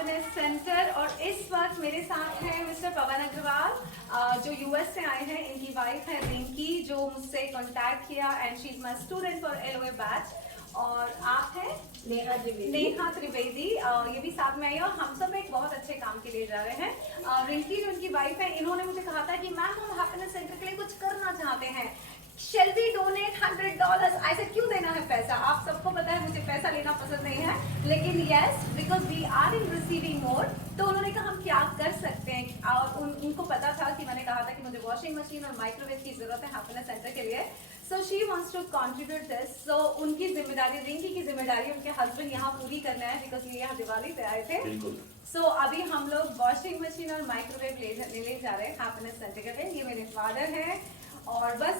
Happiness centre. और इस वक्त मेरे साथ हैं मिस्टर पवन अग्रवाल जो यूएस से आए हैं। इनकी वाइफ है रिंकी जो मुझसे कांटेक्ट किया and she is my student for LOA batch. और आप हैं नेहा त्रिवेदी, ये भी साथ में आई और हम सब एक बहुत अच्छे काम के लिए जा रहे हैं। रिंकी जो उनकी वाइफ है, इन्होंने मुझे कहा था कि मैम हम हैप्पीनेस सेंटर के लिए कुछ करना चाहते हैं, Shall we donate $100? I said क्यों देना है पैसा, आप सबको पता है मुझे पैसा लेना पसंद नहीं है, लेकिन yes because we are in receiving more। तो उन्होंने कहा हम क्या कर सकते हैं और उनको पता था कि मैंने कहा था कि मुझे वॉशिंग मशीन और माइक्रोवेव की जरूरत है हैप्पीनेस सेंटर के लिए। So she wants to contribute this। So उनकी जिम्मेदारी, रिंकी की जिम्मेदारी उनके हस्बैंड यहाँ पूरी करना है बिकॉज ये यहाँ दिवाली पे आए थे। So अभी हम लोग वॉशिंग मशीन और माइक्रोवेव ले जा रहे हैं हैप्पीनेस सेंटर के लिए। ये मेरे फादर हैं और बस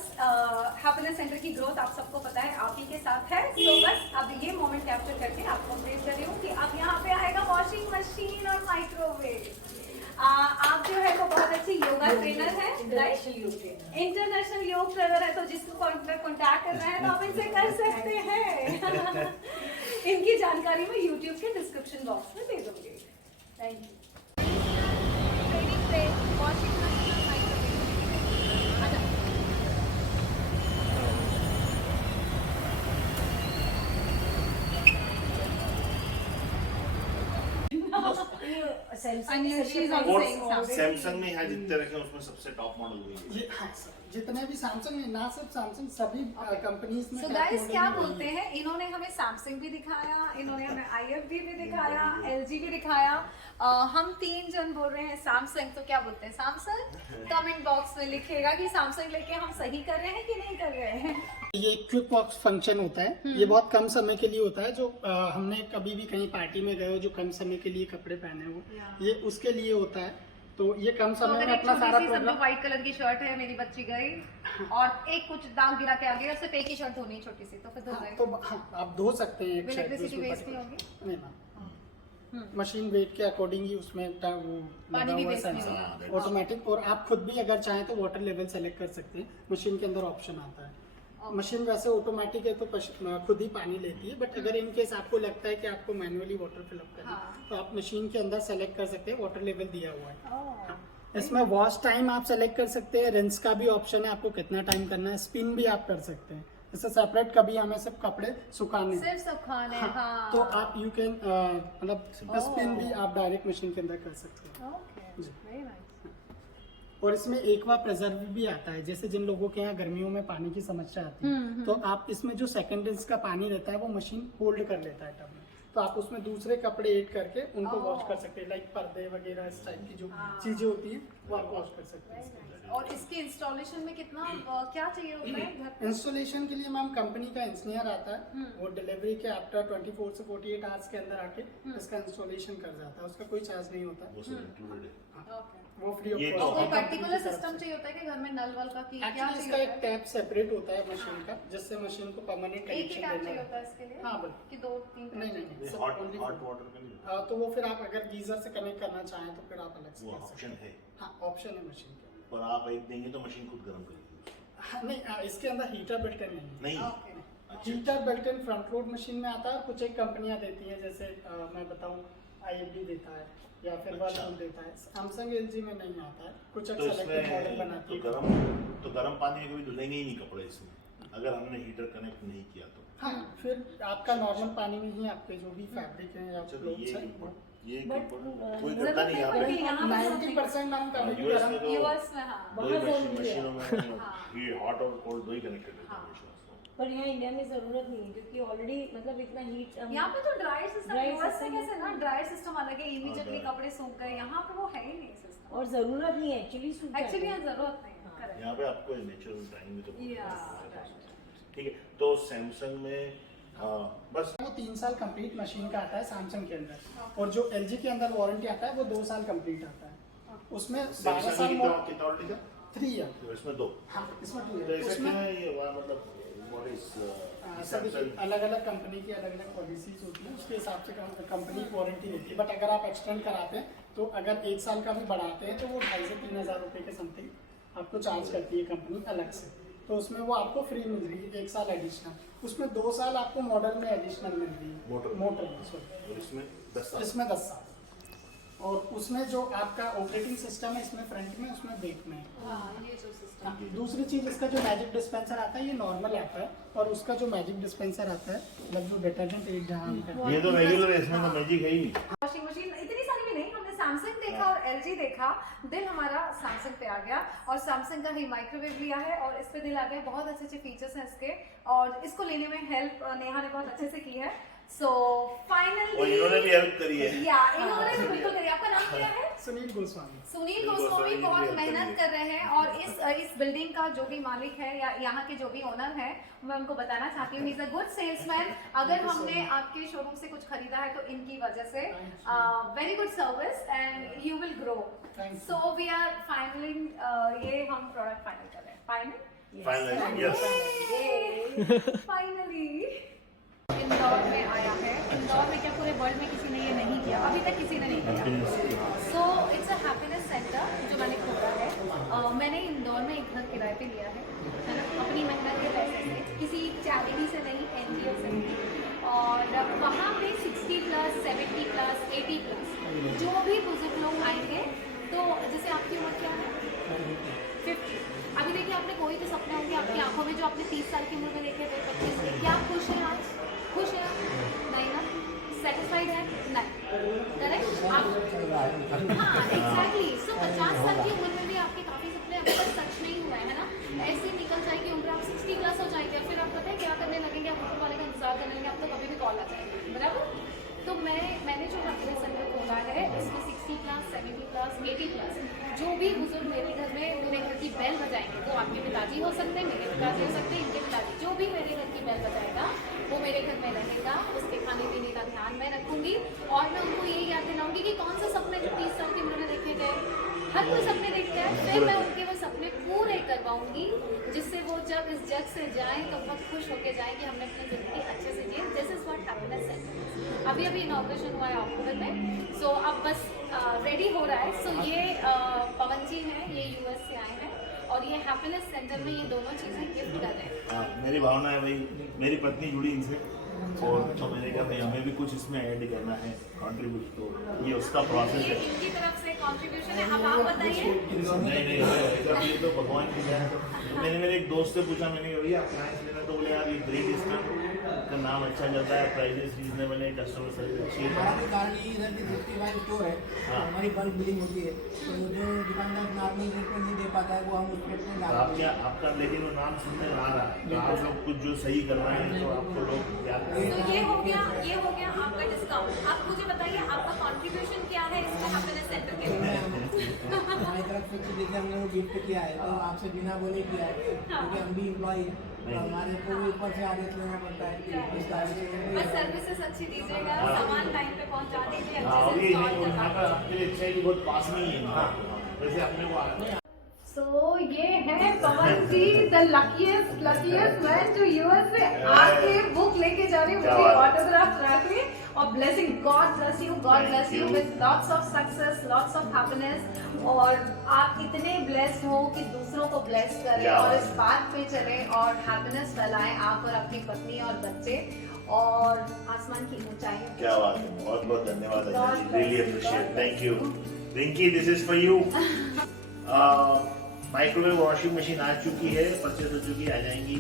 हैप्पीनेस सेंटर की ग्रोथ आप सबको पता है आप ही के साथ है। तो बस अब ये मोमेंट कैप्चर करके आपको अपडेट कर रही हूँ कि अब यहाँ पे आएगा वॉशिंग मशीन और माइक्रोवेव। आप जो है वो बहुत अच्छी योगा ट्रेनर है, इंटरनेशनल योग ट्रेनर है, तो जिसको कॉन्टैक्ट कर रहे हैं तो आप इनसे कर सकते हैं। इनकी जानकारी मैं यूट्यूब के डिस्क्रिप्शन बॉक्स में दे दूंगी। Thank you. सैमसंग में यहाँ जितने रखे हैं उसमें सबसे टॉप मॉडल वही है। हाँ सर, जितने भी सैमसंग में, ना सिर्फ सैमसंग, सभी कंपनीज में। So guys क्या बोलते हैं, इन्होंने हमें सैमसंग भी दिखाया, इन्होंने हमें IFB भी दिखाया, LG भी दिखाया। हम 3 जन बोल रहे हैं सैमसंग, तो क्या बोलते हैं सैमसंग? कमेंट बॉक्स में लिखिएगा कि सैमसंग लेके हम सही कर रहे हैं कि नहीं कर रहे हैं। ये क्विक वॉश फंक्शन होता है, ये बहुत कम समय के लिए होता है। जो हमने कभी भी कहीं पार्टी में गए हो, जो कम समय के लिए कपड़े पहने हो, ये उसके लिए होता है। तो ये कम समय में अपना सारा प्रोग्राम। व्हाइट कलर की शर्ट है, मेरी बच्ची गई और एक कुछ दाग गिरा के आ गया, सिर्फ एक ही शर्ट धोनी है छोटी सी, तो फिर धो गई। तो आप धो सकते हैं एक शर्ट। इलेक्ट्रिसिटी वेस्ट नहीं होगी? नहीं ना, मशीन वेट के अकॉर्डिंग ही उसमें पानी भी वेस्ट नहीं होगा, ऑटोमेटिक। और आप खुद भी अगर चाहें तो वाटर लेवल सेलेक्ट कर सकते हैं, मशीन के अंदर ऑप्शन आता है। मशीन वैसे ऑटोमेटिक है तो खुद ही पानी लेती है, बट अगर इन केस आपको लगता है कि आपको मैनुअली वाटर फिलअप करना है तो आप मशीन के अंदर सेलेक्ट कर सकते हैं, वाटर लेवल दिया हुआ है। इसमें वॉश टाइम आप सेलेक्ट कर सकते हैं, रिंस का भी ऑप्शन है, आपको कितना टाइम करना है, स्पिन भी आप कर सकते हैं। जैसे सेपरेट कभी हमें सिर्फ कपड़े सुखाने, सिर्फ सुखाने, हाँ। तो आप यू कैन मतलब स्पिन भी आप डायरेक्ट मशीन के अंदर कर सकते हैं। Very nice. और इसमें एक्वा प्रिजर्व भी आता है, जैसे जिन लोगों के यहाँ गर्मियों में पानी की समस्या आती है, तो आप इसमें जो सेकेंड रिंस का पानी रहता है वो मशीन होल्ड कर लेता है टब में, तो आप उसमें दूसरे कपड़े ऐड करके उनको वॉश कर सकते हैं, लाइक पर्दे वगैरह इस टाइप की जो चीजें होती हैं वो आप वॉश कर सकते हैं। और इसके इंस्टॉलेशन में कितना क्या चाहिए होता है घर पे? इंस्टॉलेशन के लिए मैम कंपनी का इंजीनियर आता है, वो डिलीवरी के आफ्टर 24 से 48 आवर्स के अंदर आके इसका इंस्टॉलेशन कर जाता है, उसका कोई चार्ज नहीं होता, वो फ्री ऑफ कॉस्ट। कोई पर्टिकुलर सिस्टम चाहिए होता है कि घर में नल वल का, क्या चाहिए? इसका एक टैप सेपरेट होता है मशीन का, जिससे मशीन को परमानेंट कनेक्शन देना चाहिए होता है इसके लिए? हाँ बिल्कुल, कि 2-3 नहीं हॉट वाटर का नहीं, तो वो फिर आप अगर गीजर से कनेक्ट करना चाहें तो फिर आप अलग से वो कर सकते ऑप्शन हैं। है। हाँ ऑप्शन है मशीन के अंदर, पर आप एक देंगे तो मशीन खुद गर्म करेगी? हाँ, नहीं इसके अंदर हीटर बिल्ट इन नहीं है। नहीं, heater built in front load machine में आता है, कुछ एक कंपनियां देती हैं, जैसे मैं बताऊं IFB देता है या फिर वर्लपूल देता है, सैमसंग LG में नहीं आता है, कुछ एक तो सेलेक्टेड मॉडल इसमें बनाती है। तो गर्म पानी में कभी धुलेंगे ही नहीं कपड़े इसमें, अगर हमने हीटर कनेक्ट नहीं किया तो। हाँ फिर आपका नॉर्मल पानी में ही आपके जो भी फैब्रिक है या क्लोथ्स है ये कोई करता नहीं यहाँ पे। 90% हम कभी भी यूएस गर्म में तो यूएस में हाँ दो ही मशीनों में ये हॉट और कोल्ड दो ही कनेक्टेड है हमेशा। पर यहाँ इंडिया में जरूरत नहीं है क्योंकि ऑलरेडी मतलब इतना हीट यहाँ पे तो ड्राई सिस्टम, यूएस में कैसे ना ड्राई सिस्टम अलग है, इमीडिएटली कपड़े सूख गए, यहाँ पे वो है ही नहीं सिस्टम, और जरूरत नहीं है एक्चुअली एक्चुअली यहाँ जरूरत नहीं है। करेक्ट, यहाँ पे आपको नेचुरल टाइम में तो या ठीक है। तो सैमसंग में बस वो 3 साल कंप्लीट मशीन का आता है सैमसंग के अंदर, और जो LG के अंदर वारंटी आता है वो 2 साल कंप्लीट आता है, उसमें 12 साल कितना वारंटी था? 3 ईयर, तो इसमें 2, हाँ इसमें 2 तो ईयर। ऐसा उसमें क्यों है ये वहाँ मतलब what is सभी अलग अलग कंपनी की अलग अलग पॉलिसीज होती है, उसके हिसाब से कंपनी वारंटी देती है, बट अगर आप एक्सटेंड कराते हैं तो अगर 1 साल का भी बढ़ाते हैं तो वो 2,500 से 3,000 रुपये के समथिंग आपको चार्ज करती है कंपनी अलग से, तो उसमें वो आपको फ्री मिल रही है 1 साल एडिशनल, उसमें 2 साल आपको मॉडल में एडिशनल मिल रही है मोटर और इसमें 10 साल, इसमें 10 साल। और उसमें जो आपका ऑपरेटिंग सिस्टम है इसमें फ्रंट में, उसमें बैक में। ये जो सिस्टम हाँ, दूसरी चीज इसका जो मैजिक डिस्पेंसर आता है ये नॉर्मल आता है, और उसका जो मैजिक डिस्पेंसर आता है मतलब जो डिटर्जेंट एड जहाँ हम करते हैं। ये तो रेगुलर है, इसमें तो मैजिक है ही नहीं। वॉशिंग मशीन इतनी सारी भी नहीं, हमने सैमसंग देखा और एलजी देखा, दिल हमारा सैमसंग पे आ गया और सैमसंग का ही माइक्रोवेव लिया है और इस पे दिल आ गया। बहुत अच्छे अच्छे फीचर्स हैं इसके और इसको लेने में हेल्प नेहा ने बहुत अच्छे से की है। सो फाइनली और इन्होंने भी हेल्प करी है। या इन्होंने भी बिल्कुल करी। आपका नाम क्या है? सुनील गोस्वामी। सुनील गोस्वामी बहुत मेहनत कर रहे हैं और इस बिल्डिंग का जो भी मालिक है या यहाँ के जो भी ओनर है, मैं उनको बताना चाहती हूँ, he is a good salesman. अगर हमने आपके शोरूम से कुछ खरीदा है तो इनकी वजह से very good service and you will grow. So we are finally ये हम प्रोडक्ट फाइनल कर रहे हैं। फाइनली यस, फाइनली इंदौर में आया है। इंदौर में क्या पूरे वर्ल्ड में किसी ने ये नहीं किया, अभी तक किसी ने नहीं किया। So it's a happiness centre जो मैंने खोला है। मैंने इंदौर में एक घर किराए पे लिया है ना, अपनी मेहनत के पैसे से, किसी चैरिटी से नहीं, एनजीओ से नहीं। और वहाँ पे 60+, 70+, 80+ जो भी बुजुर्ग लोग आएंगे, तो जैसे आपकी उम्र क्या है? 50। अभी देखिए आपने कोई तो सपने होंगे आपकी आंखों में जो आपने 30 साल की उम्र में देखे थे, 25 के। क्या आप खुश हैं आज? खुश हैं? नहीं ना? सेटिस्फाइड है? नहीं। करेक्ट? आप हाँ एग्जैक्टली। सो 50 साल की उम्र में भी आपके काफी सपने अभी तक सच नहीं हुए हैं ना। ऐसे निकल जाएगी उम्र, आप 60+ हो जाएंगे, फिर आप पता है क्या करने लगेंगे? आप ऊपर वाले का इंतजार करने लगेंगे, आप तो कभी भी कॉल आ जाएगी, बराबर? तो मैंने जो हैप्पीनेस सेंटर खोला है इसमें 60+, 70+, 80+ जो भी बुजुर्ग मेरे घर में मेरे घर की बेल बजाएंगे, वो आपके पिताजी हो सकते हैं, मेरे पिताजी हो सकते हैं, इनके पिताजी, जो भी मेरे घर की बेल बजाएगा वो मेरे घर में रहेगा। उसके खाने पीने का ध्यान मैं रखूंगी और मैं उनको यही याद दिलाऊंगी कि कौन सा सपने जो 30 साल की उम्र में देखे गए, हर कोई सपने देखता है, फिर मैं उनके वो सपने पूरे करवाऊंगी, जिससे वो जब इस जग से जाएं तो बहुत खुश होकर जाएं कि हमने अपनी जिंदगी अच्छे से जी। This is what happiness centre. अभी इनॉग्रेशन हुआ है अक्टूबर में, सो अब बस रेडी हो रहा है। सो ये पवन जी हैं, ये यूएस से आए हैं और ये हैप्पीनेस सेंटर में ये दोनों चीजें गिफ्ट कर रहे हैं। मेरी भावना है भाई, मेरी पत्नी जुड़ी इनसे और तो मैंने कहा भाई हमें भी कुछ इसमें ऐड करना है, कंट्रीब्यूट, तो ये उसका प्रोसेस ये है। इनकी तरफ से कंट्रीब्यूशन है। अब आप बताइए। नहीं ये तो भगवान की दया है। मैंने मेरे एक दोस्त से पूछा, मैंने कहा भैया अप्लायंस लेना, तो बोले यार ये ग्रेट ईस्टर्न का नाम अच्छा चलता है, प्राइजेस रीजनेबल है, कस्टमर सर्विस अच्छी है। हमारा भी कारण ये इधर की 65 स्टोर है, हाँ। हमारी बल्क बिलिंग होती है, तो जो दुकानदार नॉर्मल रेट में नहीं दे पाता है वो हम उस रेट में तो डालते हैं। आपका लेकिन वो नाम सुनने में आ रहा है, तो आप लोग कुछ जो सही करना है तो आपको लोग याद करें। तो ये हो गया आपका डिस्काउंट। आप मुझे बताइए आपका कंट्रीब्यूशन क्या है इसमें हैप्पीनेस सेंटर के लिए? हमारी तरफ से तो जैसे हमने वो गिफ्ट किया है तो आपसे बिना बोले किया है, क्योंकि हम भी एम्प्लॉय हैं, तो हमारे को भी ऊपर से आदेश लेना पड़ता है। इस कारण से बस सर्विसेज अच्छी दीजिएगा, सामान टाइम पे पहुंचा दीजिए, हाँ, अच्छे से अभी इंस्टॉल यहाँ पर करवा आपके लिए अच्छा है कि बहुत पास में ही है ना, वैसे अपने को सो ये है पवन जी, द लकीएस्ट मैन जो यूएस से आके बुक लेके जा रही है, मुझे ऑटोग्राफ करा के, और blessing, God bless you with lots of success, lots of happiness, और आप इतने ब्लेस्ड हो कि दूसरों को ब्लेस करें और इस बात पे चलें और हैप्पीनेस फैलाएं आप और अपनी पत्नी और बच्चे और आसमान की ऊंचाई। क्या बात है, बहुत बहुत धन्यवाद Anjana ji, really appreciate, thank you. Rinki, this is for you. Microwave washing machine आ चुकी है, परचेज हो चुकी है, आ जाएंगी।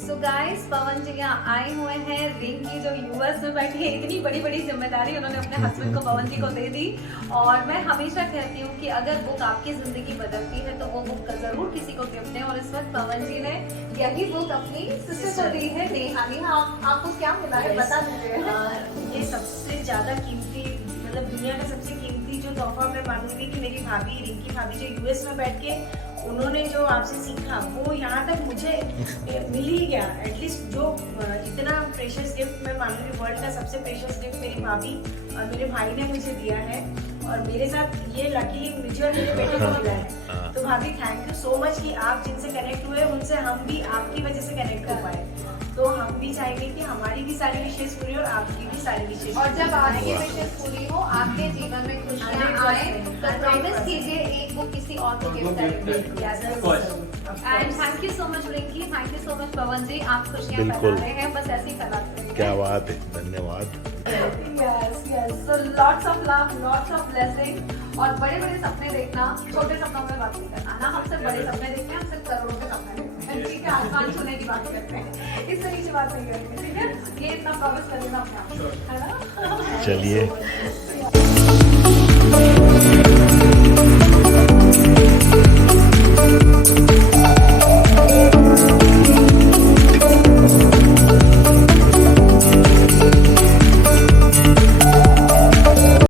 सो गाइस, पवन जी यहाँ आए हुए हैं। रिंकी जो यूएस में बैठी है, इतनी बड़ी बड़ी जिम्मेदारी उन्होंने अपने हस्बैंड को, पवन जी को दे दी, और मैं हमेशा कहती हूँ कि अगर बुक आपकी जिंदगी बदलती है तो वो बुक जरूर किसी को गिफ्ट दें, और इस वक्त पवन जी ने यही बुक अपनी सिस्टर को दी है, नेहा। आपको क्या मिला है बता दीजिए। ये सबसे ज्यादा कीमती, मतलब दुनिया का सबसे कीमती जो तोहफा मैं मांगूंगी कि मेरी भाभी, रिंकी भाभी जो यूएस में बैठ के उन्होंने जो आपसे सीखा वो यहाँ तक मुझे मिल ही गया। एटलीस्ट जो इतना प्रेशियस गिफ्ट मैं मांगूंगी, वर्ल्ड का सबसे प्रेशियस गिफ्ट मेरी भाभी और मेरे भाई ने मुझे दिया है, और मेरे साथ ये लकीली मुझे और मेरे बेटे को मिला है। तो भाभी थैंक यू सो मच कि आप जिनसे कनेक्ट हुए उनसे हम भी आपकी वजह से कनेक्ट कर पाए। तो हम भी चाहेंगे कि हमारी भी सारी विशेष पूरी और आपकी भी सारी विशेष, और जब आपकी विशेष पूरी हो, आपके जीवन में खुशियाँ आए, तो प्रॉमिस कीजिए एक बुक किसी और को गिफ्ट करेंगे। And thank you so much Rinki, thank you so much Pavan ji, आप खुशियाँ फैला रहे हैं, बस ऐसे ही फैलाते हैं। क्या बात है, धन्यवाद। Yes, yes. So lots of love, lots of blessing. और बड़े बड़े सपने देखना, छोटे सपनों में बात नहीं करना ना। हम सिर्फ बड़े सपने देखते हैं, हम सिर्फ करोड़ों के सपने देखते हैं, ठीक है? आसमान छूने की बात करते हैं, इससे नीचे बात नहीं करते, ठीक है? ये इतना प्रॉमिस कर देना अपने आप, है ना? चलिए